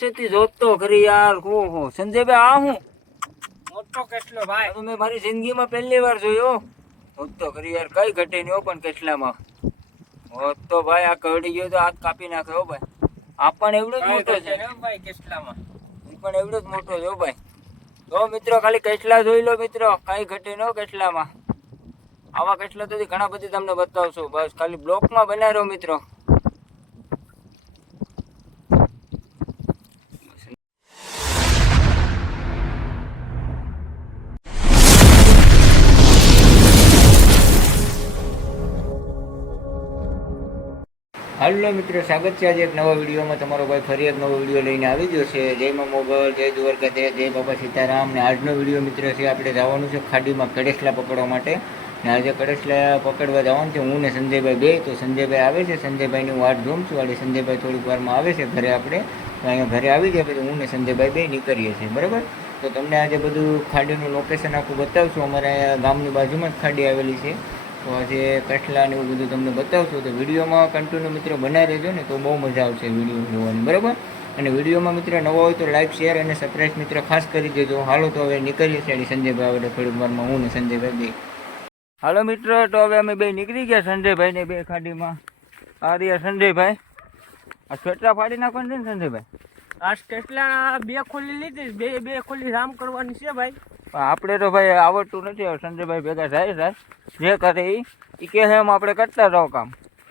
છેતી જોતો ખરી યાર હો હો. સંજયભાઈ આ હું? મોટો કેટલો ભાઈ? તમે તો મેં મારી જિંદગીમાં પહેલી વાર જોયો. જોતો ખરી યાર કઈ ઘટે નહીં પણ કેટલામાં. તો ભાઈ આ કરડી ગયો તો હાથ કાપી નાખે હો ભાઈ. આ પણ એવડો જ મોટો છે. ભાઈ કેટલામાં? એ પણ એવડો જ મોટો છે ભાઈ. તો મિત્રો ખાલી કેટલા જોઈ લો મિત્રો. કઈ ઘટે ન કેટલામાં. આવા કેટલા તો ઘણા બધી તમને બતાવશો. બસ ખાલી બ્લોકમાં બનાવી રહો મિત્રો. હાલો મિત્રો, સ્વાગત છે આજે એક નવા વિડીયોમાં. તમારો ભાઈ ફરી એક નવો વીડિયો લઈને આવી ગયો છે. જય મા મોગલ, જય દ્વારકાધીશ, જય બાબા સીતારામ. ને આજનો વીડિયો મિત્રો છે, આપણે જવાનું છે ખાડીમાં કડેસલા પકડવા માટે. ને આજે કડેસલા પકડવા જવાનું છે. હું ને સંજયભાઈ બે, તો સંજયભાઈ આવે છે. સંજયભાઈની હું વાટ જોઉં છું. એટલે સંજયભાઈ થોડીક વારમાં આવે છે ઘરે આપણે. અહીંયા ઘરે આવી જાય પછી હું ને સંજયભાઈ બે નીકળીએ છીએ. બરાબર? તો તમને આજે બધું ખાડીનું લોકેશન આખું બતાવશું. અમારે ગામની બાજુમાં જ ખાડી આવેલી છે. તો આજે કઠલા ને એવું બધું તમને બતાવશું તો વિડીયોમાં કન્ટિન્યુ મિત્રો બનાવી દેજો ને તો બહુ મજા આવશે વીડિયો જોવાની, બરાબર? અને વિડીયોમાં મિત્ર નવો હોય તો લાઈક શેર અને સબસ્ક્રાઈબ મિત્ર ખાસ કરી દેજો. હાલો તો હવે નીકળીએ છીએ સંજયભાઈ હવે થોડીક વારમાં હું ને સંજયભાઈ બે. હાલો મિત્રો, તો હવે અમે બે નીકળી ગયા સંજયભાઈ ને બે ખાડીમાં. આ રહ્યા સંજયભાઈ. આ સ્વેટર ફાડી નાખવાનું છે ને સંજયભાઈ? આ કેટલા બે ખોલી લીધી, બે બે ખોલી રામ કરવાની છે ભાઈ. આપણે તો ભાઈ આવડતું નથી સંજયભાઈ ભેગા થાય સાહેબ જે કરે એ એ કહે એમ આપણે કરતા રહો કામ.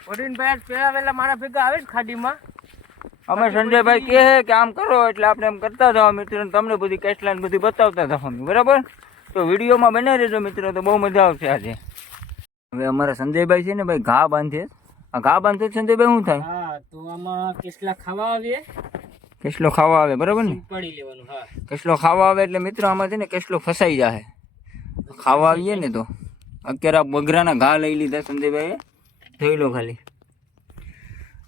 વરીનભાઈ પહેલા વહેલા મારા ભેગા આવે જ ખાડીમાં. અમે સંજયભાઈ કહે કે આમ કરો એટલે આપણે એમ કરતા જાઓ મિત્રો તમને બધી કેટલાને બધી બતાવતા જવાનું બરાબર? તો વિડીયોમાં બનાવી રહેજો મિત્રો તો બહુ મજા આવશે આજે. હવે અમારા સંજયભાઈ છે ને ભાઈ ઘા બાંધે આ ઘા બાંધે સંજયભાઈ શું થાય? હા તો આમાં કેટલા ખાવા આવીએ? કેસલો ખાવા આવે બરાબર ને? પડી લેવાનું હા. કેસલો ખાવા આવે એટલે મિત્રો આમાં છે ને કેસલો ફસાઈ જાય ખાવા આવીએ ને તો. અત્યારે આ બગરાના ઘા લઈ લીધા સંજયભાઈએ. જોઈ લો ખાલી.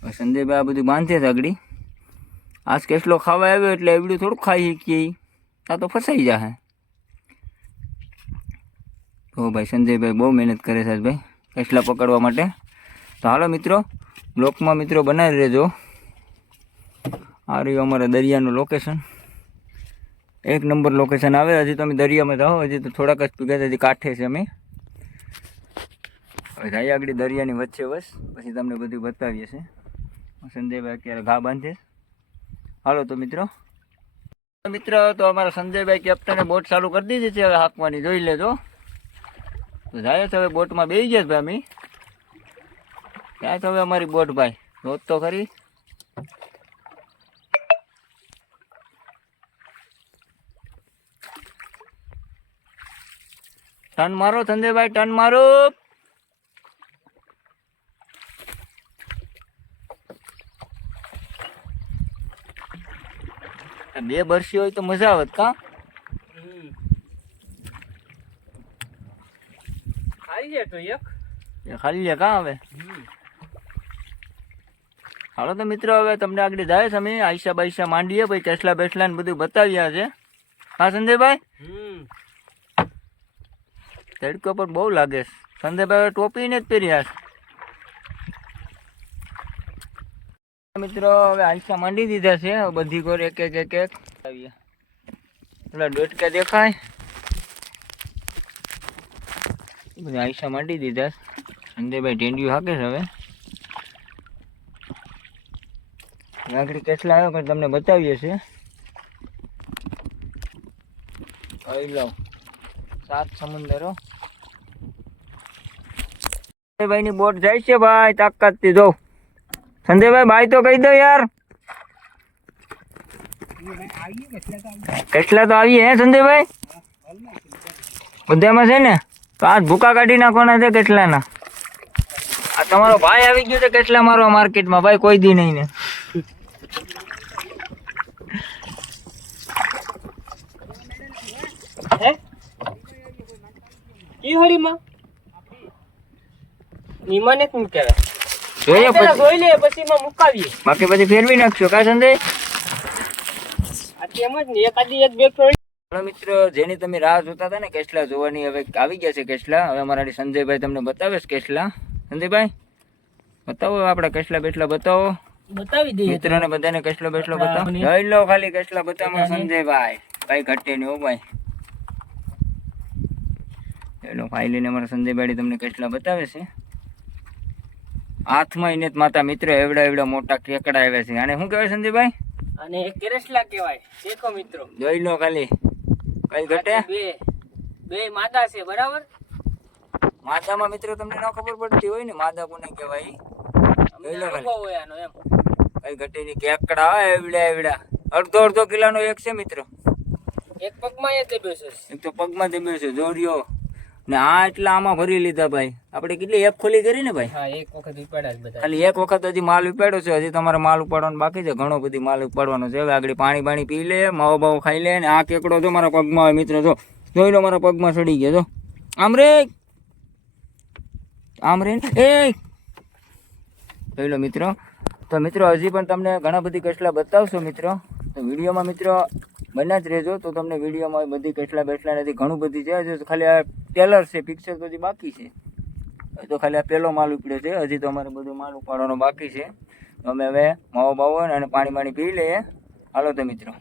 હવે સંજયભાઈ આ બધું બાંધે છે આગળ. આજ કેસલો ખાવા આવ્યો એટલે એવડું થોડુંક ખાઈ શકીએ આ તો ફસાઈ જાય તો ભાઈ સંજયભાઈ બહુ મહેનત કરે છે ભાઈ કેસલા પકડવા માટે. તો હાલો મિત્રો બ્લોકમાં મિત્રો બનાવી રહેજો આ રહ્યું અમારા દરિયાનું લોકેશન એક નંબર લોકેશન આવે, હજી તો અમે દરિયામાં જાઓ, હજી તો થોડાક જ પીગા હજી કાંઠે છે અમે. હવે જાય આગળ દરિયાની વચ્ચે બસ, પછી તમને બધું બતાવીએ છે સંજયભાઈ અત્યારે ઘા બાંધે. હાલો તો મિત્રો. મિત્ર, તો અમારા સંજયભાઈ કેપ્ટને બોટ ચાલુ કરી દીધી છે, હવે હાંકવાની, જોઈ લેજો. તો જાય છે હવે બોટમાં બેસી ગયા ભાઈ અમે. ત્યાં તો હવે અમારી બોટ ભાઈ. જોત તો ખરી. ટન મારો સંજયભાઈ ટન મારો. બે બરસી હોય તો મજા આવત કા? ખાઈ તો એક. ખાલી લે કા હવે? હાલો તો મિત્રો હવે તમને આગળ જાય છે અમે. આઈસા બાઈસા માંડીએ પછી ટેસલા બેસલા ને બધું બતાવ્યા છે હા સંજયભાઈ? તડકો પર બહુ લાગે છે. હવે ટોપીને જ પહેર્યા મિત્રો, હવે આલસા માંડી દીધા છે. બધી કોર એક એક એક એક. આવીએ. પેલા ડોટકા દેખાય. બધા આઈસા માંડી દીધા સંદેભાઈ ટેંડિયું હાકે છે હવે. આગળ કેટલા આવ્યો, પણ તમને બતાવીએ છીએ. આવી લો સાત સમુંદરો ભાઈ ની બોટ જાય છે ભાઈ, તાકાતથી જો સંજયભાઈ ભાઈ તો કહી દો યાર. કેટલા તો આવીએ, હે, સંજયભાઈ? બધામાં છે ને, તો આજ ભૂકા કાઢી નાખવાના છે કેટલાના. આ તમારો ભાઈ આવી ગયો છે કેટલા મારો માર્કેટમાં? ભાઈ, કોઈ દી નહીં ને. હે? ઈ હળીમાં? નિમાને કોણ કહેવાય? જોઈએ પછી. જોઈ લે પછી માં મુકાવીએ. બાકી પછી ફેરવી નાખશો કા સંદે આ તેમ જ ને એકાદી એક બે ફેરવી. હાલો મિત્રો જેની તમે રાહ જોતા હતા ને કેસલા જોવાની હવે આવી ગયા છે કેસલા. હવે અમારા સંજયભાઈ તમને બતાવે છે કેસલા. સંજયભાઈ બતાવો આપણા કેસલા બેસલા બતાવો. બતાવી દઈએ. મિત્રોને બધાને કેટલો બેસલો બતાવો જોઈ લો ખાલી કેટલા બતાવો સંજયભાઈ. કઈ ઘટે નહીં હો ભાઈ. જોઈ લો ફાઈ લઈને અમારા સંજયભાઈ તમને કેટલા બતાવે છે. હાથમાં એને માતા મિત્ર એવડા એવડા મોટા કેકડા આવ્યા છે. અને શું કહેવાય સંજયભાઈ? અને એક કેરેસલા કહેવાય. દેખો મિત્રો. જોઈ લો ખાલી. કઈ ઘટે? બે બે માદા છે બરાબર? માદામાં મિત્રો તમને ન ખબર પડતી હોય ને માદા કોને કહેવાય? જોઈ લો ખાલી. અનુભવ આનો એમ. કઈ ઘટે ની કેકડા હોય એવડા એવડા. અડધો અડધો કિલોનો એક છે મિત્રો. એક પગમાં એ દબ્યો છે. એક તો પગમાં દબ્યો છે. જોડિયો ને આ એટલા આમાં ભરી લીધા ભાઈ. આપણે કેટલી એપ ખોલી કરી ને ભાઈ? હા એક વખત ઉપાડ્યા બધા. ખાલી એક વખત હજી માલ ઉપાડ્યો છે હજી તમારે માલ ઉપાડવાનો બાકી છે ઘણો બધી માલ ઉપાડવાનો છે. હવે આગળ પાણી પાણી પી લે માવો બાવો ખાઈ લે ને આ કેકડો જો મારા પગમાં હોય મિત્રો જો. જોઈ લો મારા પગમાં સડી ગયો જો. આમ રે. આમ રે એ. જોઈ લો મિત્રો. તો મિત્રો હજી પણ તમને ઘણા બધી કસલા બતાવશો મિત્રો. તો વિડીયોમાં મિત્રો બન્યા જ રહેજો. તો તમને વિડીયોમાં બધી કેટલા બેટલા નથી ઘણું બધી છે. હજુ ખાલી આ ટેલર છે પિક્ચર હજી બાકી છે. હજુ તો ખાલી આ પહેલો માલ ઉપડ્યો છે. હજી તો અમારે બધું માલ ઉપાડવાનો બાકી છે. અમે હવે માવો બાવો અને પાણી પાણી પી લઈએ. હાલો તો મિત્રો.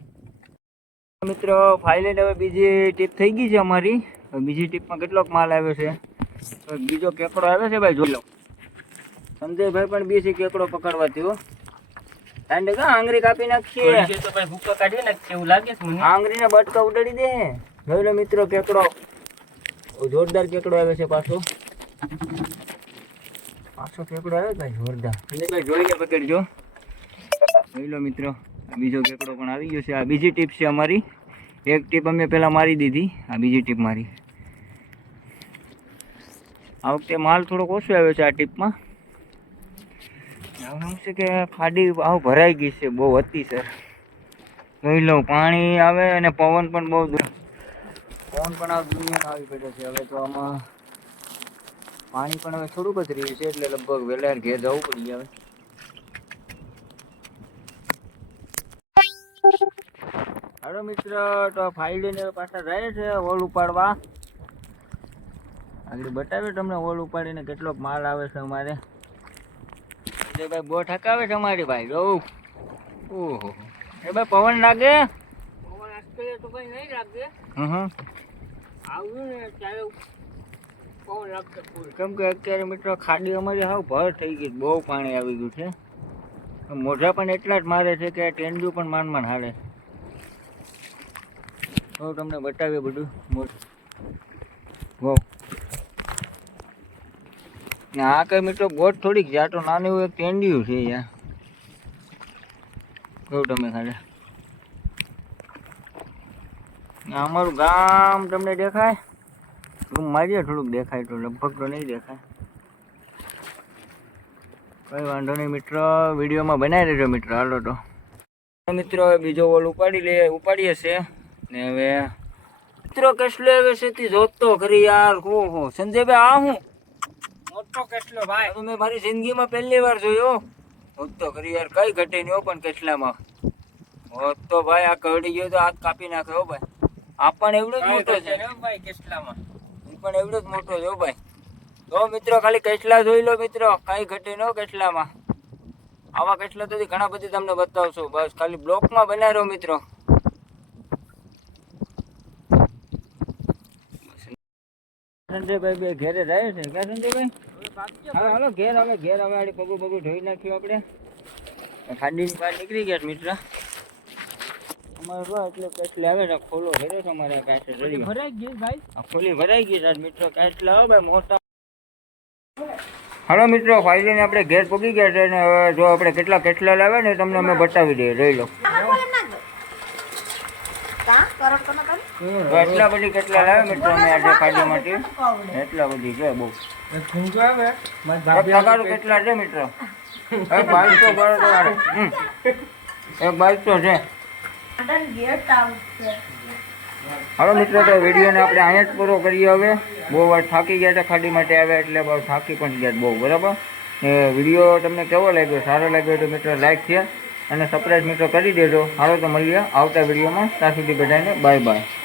મિત્રો ફાઇનલ હવે બીજી ટીપ થઈ ગઈ છે અમારી. બીજી ટીપમાં કેટલોક માલ આવ્યો છે. બીજો કેકડો આવ્યો છે ભાઈ, જોઈ લો. સંજયભાઈ પણ બીજી કેકડો પકડવા થયો. ઠંડે કા આંગળી કાપી નાખીએ. તો ભાઈ ભૂકો કાઢી નાખશે એવું લાગે છે મને? આંગળીના બટકા ઉડાડી દે. જોઈ મિત્રો કેકડો. જોરદાર કેકડો આવે છે પાછો. પાછો કેકડો આવે ભાઈ જોરદાર. સંજયભાઈ જોઈને પકડજો. જોઈ લો મિત્રો બીજો કેકડો પણ આવી ગયો છે. આ બીજી ટીપ છે અમારી. એક ટીપ અમે પહેલાં મારી દીધી આ બીજી ટીપ મારી. આ વખતે માલ થોડોક ઓછો આવ્યો છે આ ટીપમાં. છે કે ખાડી આવું ભરાઈ ગઈ છે, બહુ હતી સર. જોઈ લઉં, પાણી આવે અને પવન પણ બહુ દૂર પવન પણ આ દુનિયા આવી પડ્યો છે. હવે તો આમાં પાણી પણ હવે થોડુંક જ રહ્યું છે, એટલે લગભગ વહેલા ઘેર જવું પડી હવે. હાલો મિત્ર, તો ફાઇલ લઈને પાછા જાય છે હોલ ઉપાડવા. આગળ બતાવ્યો તમને હોલ ઉપાડીને કેટલોક માલ આવે છે અમારે. એટલે ભાઈ બહુ ઠકાવે છે અમારી ભાઈ જો. ઓહો. એ ભાઈ પવન લાગે? પવન આજકાલ તો ભાઈ નહીં લાગે. હં હં. આવ્યું ને ત્યારે પવન લાગશે કેમ કે અત્યારે મિત્રો ખાડી અમારી હાવ ભર થઈ ગઈ બહુ પાણી આવી ગયું છે. મોઢા પણ એટલા જ મારે છે કે ટેન્ડુ પણ માન માન હાલે. હું તમને બતાવીએ બધું. બહુ ને આ કઈ મિત્રો ગોટ થોડીક તો નાનું એવું એક ટેન્ડિયું છે યાર કહું તમે ખાલી. અમારું ગામ તમને દેખાય? રૂમ મારીએ થોડુંક દેખાય તો, લગભગ તો નહીં દેખાય. કઈ વાંધો નહીં મિત્રો, વિડીયોમાં બનાવી દેજો મિત્રો, હાલો તો. મિત્રો બીજો વોલ ઉપાડી લે ઉપાડીએ છે. ને હવે મિત્રો કેટલો છે જોતો ખરી યાર, હો હો. સંજયભાઈ, આ હું? મોટો કેટલો ભાઈ? તો મેં મારી જિંદગીમાં પહેલી વાર જોયો? જોતો કરી યાર કઈ ઘટે નહીં હો પણ કેટલામાં. તો ભાઈ આ કરડી ગયો તો હાથ કાપી નાખે હો ભાઈ. આ પણ એવડો જ મોટો છે. ભાઈ કેટલામાં? એ પણ એવડો જ મોટો છે ભાઈ. તો મિત્રો ખાલી કેટલા જોઈ લો મિત્રો. કઈ ઘટે ન કેટલામાં. આવા કેટલા તો ઘણા બધી તમને બતાવશો. બસ ખાલી બ્લોકમાં બનાવ્યો મિત્રો. સંજયભાઈ બે ઘેરે રહે છે. ક્યાં સંજયભાઈ? હવે હાલો ઘેર હવે ઘેર હવે આડી પગું પગું ધોઈ નાખ્યું આપણે. ખાડીની બહાર નીકળી ગયા મિત્ર. અમારે એટલે કેટલે આવે છે ખોલો ઘરે છે અમારે કાંઈ છે ભરાઈ ગઈ ભાઈ? ખોલી ભરાઈ ગઈ સાહેબ મિત્રો કેટલા ભાઈ મોટા. હાલો મિત્રો ફાઇનલી આપણે ઘેર પગી ગયા છે અને જો આપણે કેટલા કેટલા લાવે ને એ તમને અમે બતાવી દઈએ જોઈ લો. તો એટલા બધી કેટલા લાવે મિત્રો અમે આજે માટે? એટલા બધી છે બહુ. એક કેટલા છે મિત્રો? એક બાવીસો બાર તો હાલે. હમ. એક બાવીસો છે. હાલો મિત્રો તો વિડીયોને આપણે અહીંયા જ પૂરો કરીએ હવે. બહુ વાર થાકી ગયા હતા ખાડી માટે આવ્યા એટલે બહુ થાકી પણ ગયા બહુ બરાબર? એ વીડિયો તમને કેવો લાગ્યો? સારો લાગ્યો તો મિત્રો લાઈક શેર અને સબસ્ક્રાઈબ મિત્રો કરી દેજો. હાલો તો મળીએ આવતા વિડીયોમાં. ત્યાં સુધી બધાને બાય બાય